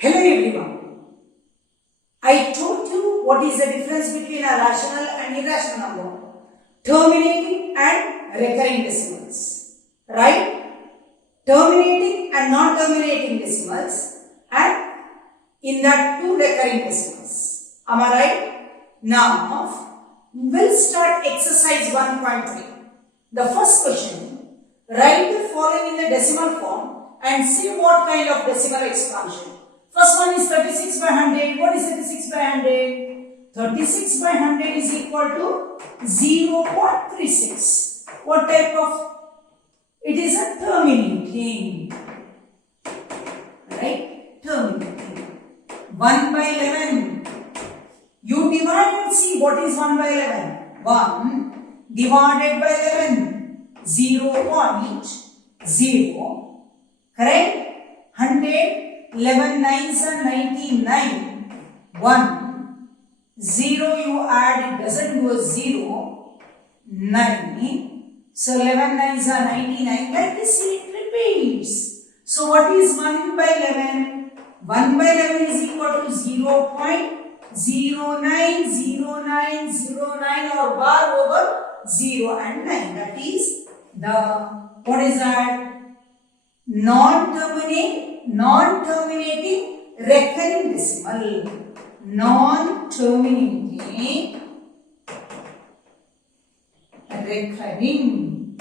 Hello everyone. I told you what is the difference between a rational and irrational number, terminating and recurring decimals, right? Terminating and non-terminating decimals, and in that two recurring decimals. Am I right? Now, we'll start exercise 1.3. The first question, write the following in the decimal form and see what kind of decimal expansion. First one is 36 by 100. What is 36 by 100? 36 by 100 is equal to 0.36. What type of? It is a terminating. Right? Terminating. 1 by 11. You divide and see what is 1 by 11. 1 divided by 11. 0.0. Correct? 100. 11 nines are 99. 1. 0 you add, it doesn't go 0. 9. So 11 nines are 99. Like this it repeats. So what is 1 by 11? 1 by 11 is equal to 0.090909 or bar over 0 and 9. That is the, what is that? Non-terminating recurring decimal. Non-terminating recurring.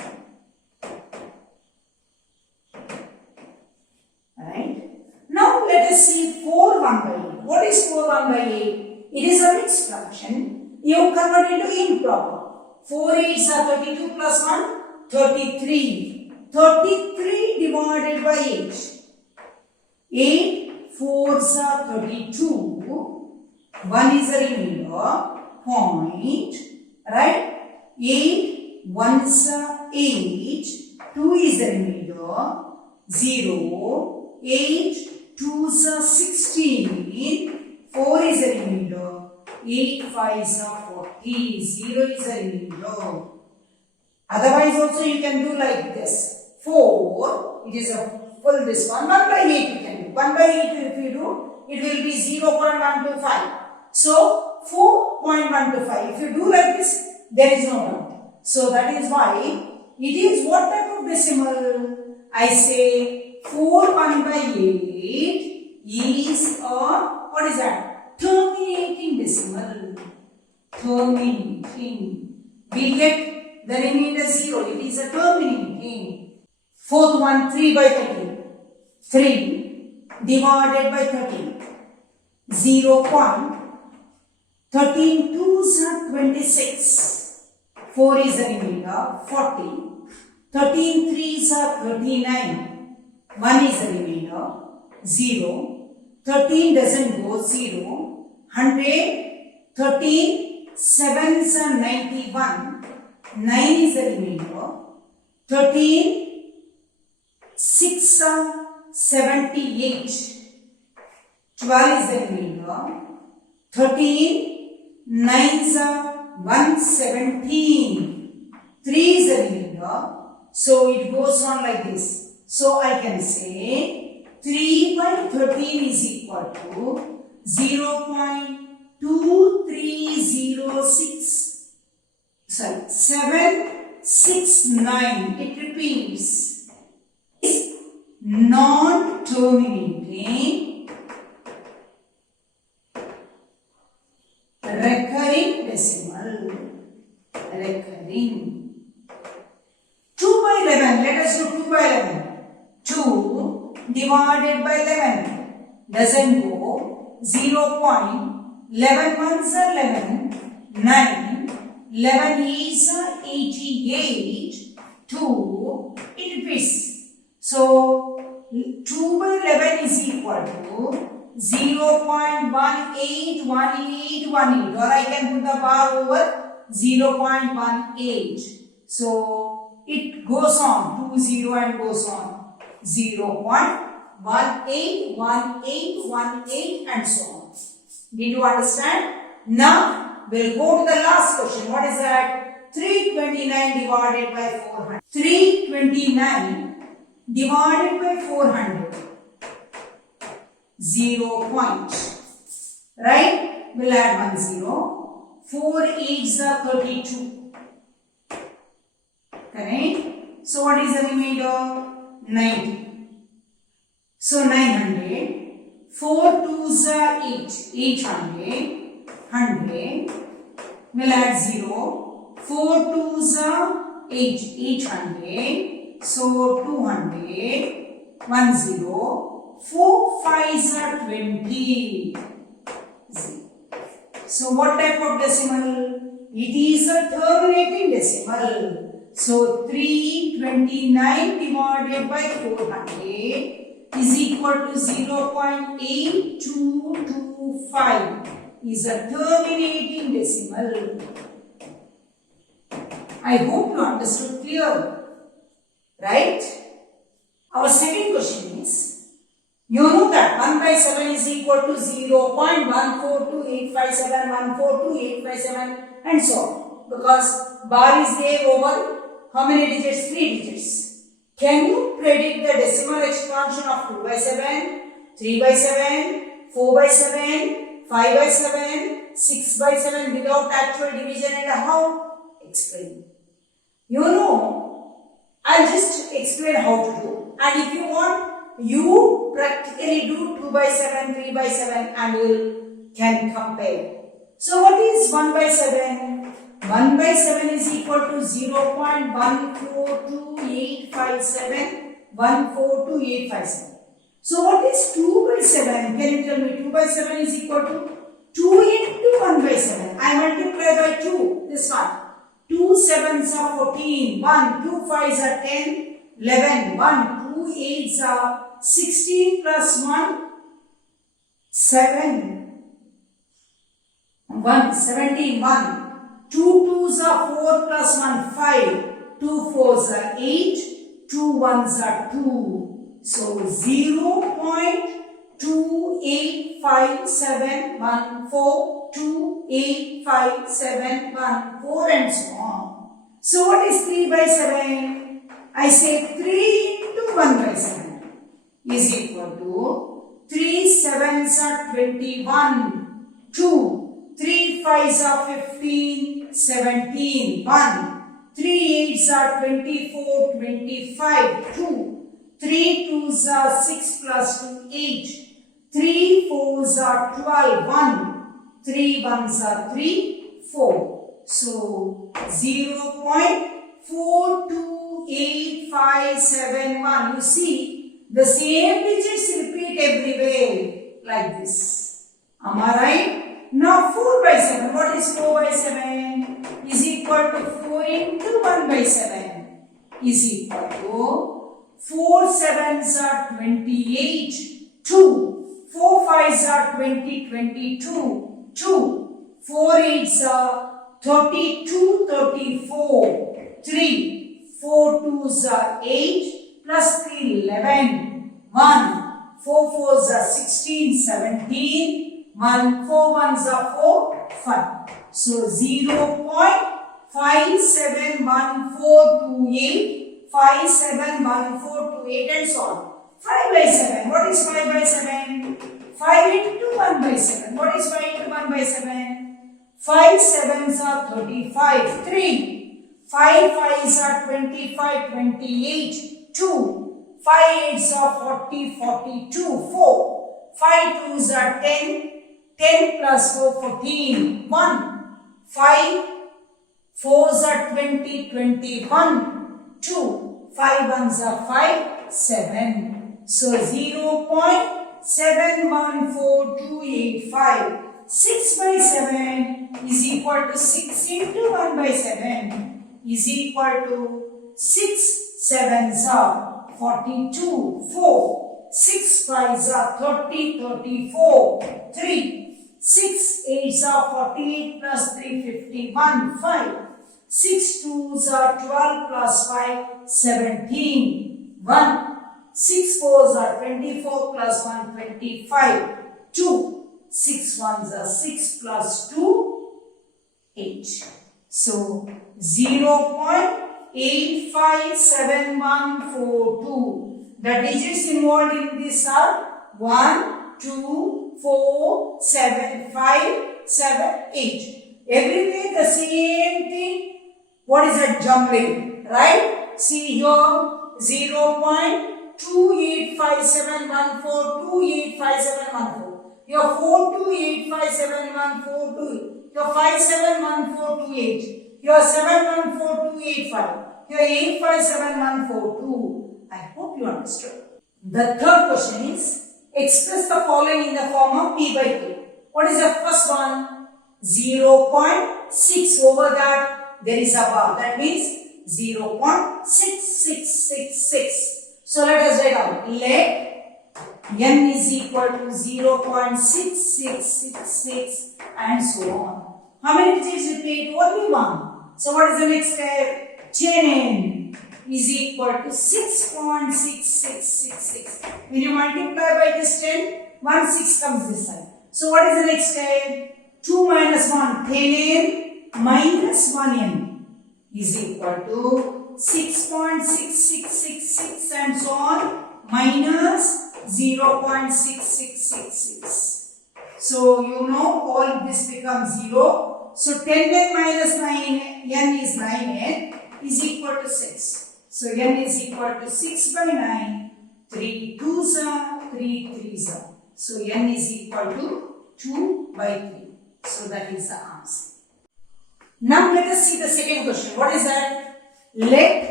Right? Now let us see 4 1 by 8. What is 4 1 by 8? It is a mixed fraction. You convert it into improper. 4 8s are 32 plus 1, 33. 33 divided by 8. 8 4s are 32. 1 is a remainder. Point. Right? 8 1s are 8. 2 is the remainder. 0. 8 2s are 16. 4 is the remainder. 8 5s are 40. 0 is the remainder. Otherwise also you can do like this. 4, it is a full this one. 1 by 8 you can do. 1 by 8 if you do, it will be 0.125. So 4.125. If you do like this, there is no doubt. So that is why it is what type of decimal? I say 4 1 by 8 is a, what is that? Terminating decimal. Terminating. We get the remainder 0. It is a terminating. Fourth one, 3 by 30. 3 divided by 30. 0.13 2s are 26. 4 is the remainder. 40. 13 3s are 39. 1 is the remainder. 0. 13 doesn't go 0. 100. 13 7s are 91. 9 is the remainder. 13 6 are 78. 12 is the remainder. 13 9s are 117. 3 is the remainder. So it goes on like this. So I can say 3 by 13 is equal to 0.2306. Sorry, 769. It repeats. Non-terminating recurring decimal. Recurring. 2 by 11. Let us do 2 by 11. 2 divided by 11 doesn't go. 0.11 ones are 11. 9. 11 is 88. 2. It repeats. So 2 by 11 is equal to 0.181818, or I can put the bar over 0.18. So it goes on 20 and goes on 0.181818 and so on. Did you understand? Now we'll go to the last question. What is that? 329 divided by 400. 329 divided by 400. 0 point. Right? We'll add 1 0. 4 8s are 32. Correct? So what is the remainder? 90. So 900. 4 2s are 8. 800. 100. We'll add 0. 4 2s are 8. 800. So 200. 1 0. 4 5s are 20. So what type of decimal? It is a terminating decimal. So 329 divided by 400 is equal to 0.8225 is a terminating decimal. I hope you understood clearly. Right? Our second question is, you know that 1 by 7 is equal to 0.142857, 142857 and so on. Because bar is there over how many digits? 3 digits. Can you predict the decimal expansion of 2 by 7, 3 by 7, 4 by 7, 5 by 7, 6 by 7 without actual division and how? Explain. You know, I'll just explain how to do. And if you want, you practically do 2 by 7, 3 by 7 and you can compare. So what is 1 by 7? 1 by 7 is equal to 0.142857, 142857. So what is 2 by 7? Can you tell me? 2 by 7 is equal to 2 into 1 by 7. I multiply by 2, this one. 2 7s are 14, 1, 2 5s are 10, 11, 1, 2 8s are 16 plus 1, 7, 1, 17, 1. 2 2s are 4 plus 1, 5. 2 4s are 8. 2 1s are 2. So 0.285714285714 and so on. So what is 3 by 7? I say 3 into 1 by 7 is equal to 3 7s are 21. 2. 3 5s are 15, 17, 1. 3 8s are 24, 25, 2. 3 2s are 6 plus 2, 8. 3 4s are 12, 1. 3 1s are 3, 4. So 0.428571. You see, the same digits repeat everywhere like this. Am I right? Now 4 by 7. What is 4 by 7? Is equal to 4 into 1 by 7 is equal to 4 7s are 28. 2. 4 5s are 20, 22. 2. 4 8s are 32, 34. 3. 4 2s are 8 plus 3, 11. 1. 4 4s are 16, 17. 1, 4 1s are 4, 5. So 0.571428, 571428 and so on. 5 by 7. What is 5 by 7? 5 into 1 by 7. What is 5 into 1 by 7? 5 7s are 35. 3. 5 5s are 25, 28. 2. 5 8s are 40, 42. 4. 5 2s are 10. 10 plus 4, 14. 1. 5 4s are 20, 21. 2. 5 1s are 5, 7. So 0.714285. 6 by 7 is equal to 6 into 1 by 7 is equal to 6 7s are 42. 4. 6 5s are 30, 34. 3. 6 8s are 48 plus 3, 51. 5. 6 2s are 12 plus 5, 17. 1. 6 4s are 24 plus 1, 25. 2. 6 1s are 6 plus 2, 8. So 0.857142. The digits involved in this are 1, 2, 4, 7, 5, 7, 8. Everywhere the same thing. What is that jumbling? Right? See here 0.285714285714. Here 428571428. Here 571428. Here 714285. Here 857142. I hope you understood. The third question is express the following in the form of P by Q. What is the first one? 0.6. Over that there is a bar. That means 0.6666. So let us write out. Let n is equal to 0.6666 and so on. How many digits repeat? Only one. So what is the next step? 10 is equal to 6.6666. When you multiply by this 10, 1 6 comes this side. So what is the next step? 2 minus 1, 10n minus 1n is equal to 6.6666 and so on minus 0.6666. So you know all this becomes 0. So 10n minus 9n is 9n is equal to 6. So n is equal to 6 by 9. 3 2s are 3 3s are. So n is equal to 2 by 3. So that is the answer. Now let us see the second question. What is that? Let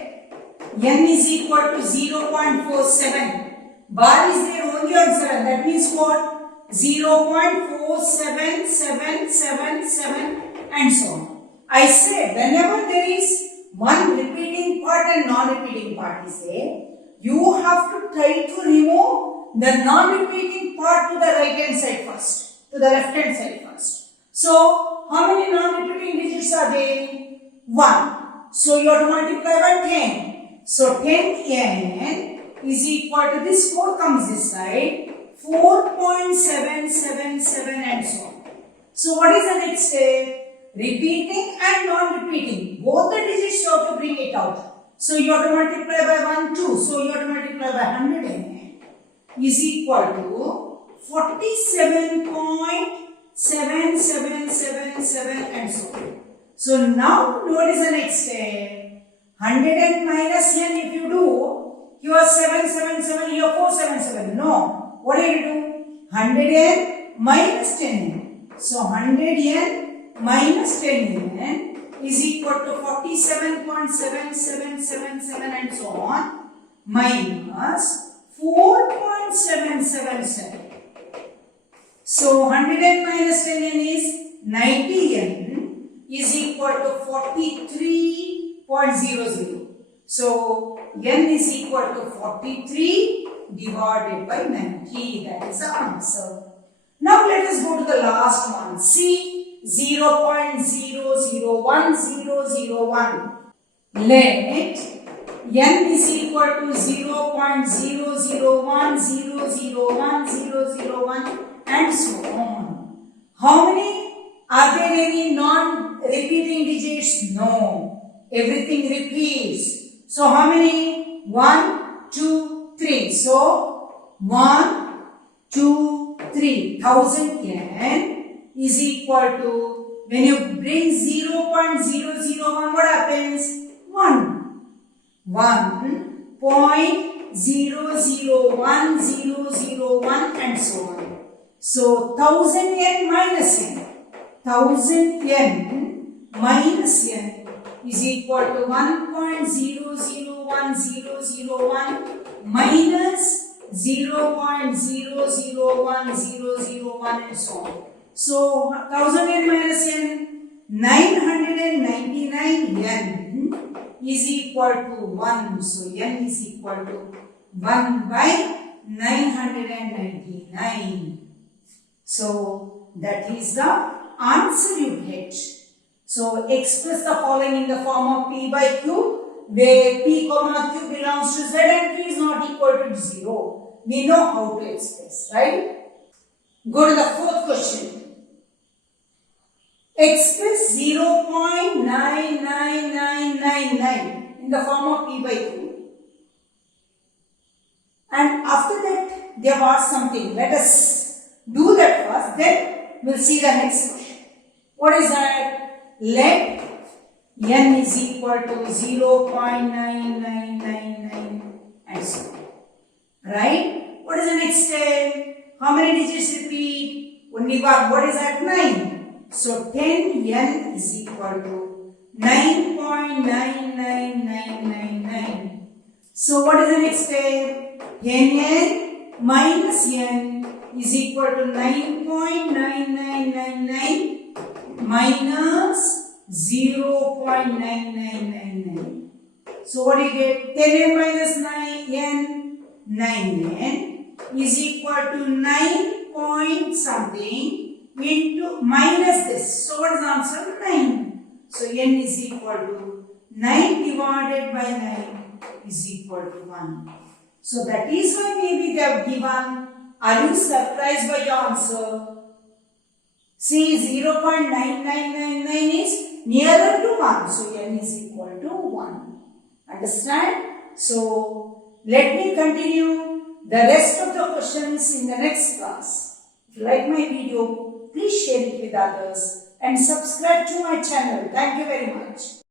n is equal to 0.47. Bar is there only on 7. That means what? 0.47777 and so on. I said whenever there is one repeating part and non-repeating part is there, you have to try to remove the non-repeating part to the right hand side first, to the left hand side first. So, how many non-repeating digits are there? 1. So, you have to multiply by 10. So, 10n is equal to this 4 comes this side, 4.777 and so on. So, what is the next step? Repeating and non-repeating. Both the digits you have to bring it out. So, you have to multiply by 1, 2. So, you have to multiply by 100n is equal to 47.7777 and so on. So now what is the next step? 100n minus n if you do, here 777, here 477. No. What do you do? 100n minus 10n. So 100n minus 10n is equal to 47.7777 and so on minus 4.777. So 100n minus 10n is 90n is equal to 43.00. So n is equal to 43 divided by 90. That is the answer. Now let us go to the last one. See 0.001001. Let n is equal to 0.001001001 and so on. How many? Are there any non-repeating digits? No. Everything repeats. So how many? 1, 2, 3. So 1, 2, 3. 1000 n is equal to, when you bring 0.001, what happens? 1. 1.001001 and so on. So 1000 n minus n. 1000 n minus n is equal to 1.001001 minus 0.001001 and so on. So 1000 n minus n, 999 n is equal to 1. So n is equal to 1 by 999. So that is the answer you get. So express the following in the form of P by Q, where P comma Q belongs to Z and P is not equal to 0. We know how to express, right? Go to the fourth question. Express 0.99999 in the form of P by Q. And after that, they have asked something. Let us do that first, then we'll see the next question. What is that? Let n is equal to 0.9999 and so on. Right? What is the next step? How many digits repeat? Only one. What is that? 9. So 10n is equal to 9.99999. So what is the next step? Nn minus n is equal to 9.9999 minus 0.9999. So what do you get? 10n minus 9n, 9n is equal to 9 point something into minus this. So what is the answer? 9. So n is equal to 9 divided by 9 is equal to 1. So that is why maybe they have given. Are you surprised by your answer? See, 0.9999 is nearer to 1. So n is equal to 1. Understand? So let me continue the rest of the questions in the next class. If you like my video, please share it with others and subscribe to my channel. Thank you very much.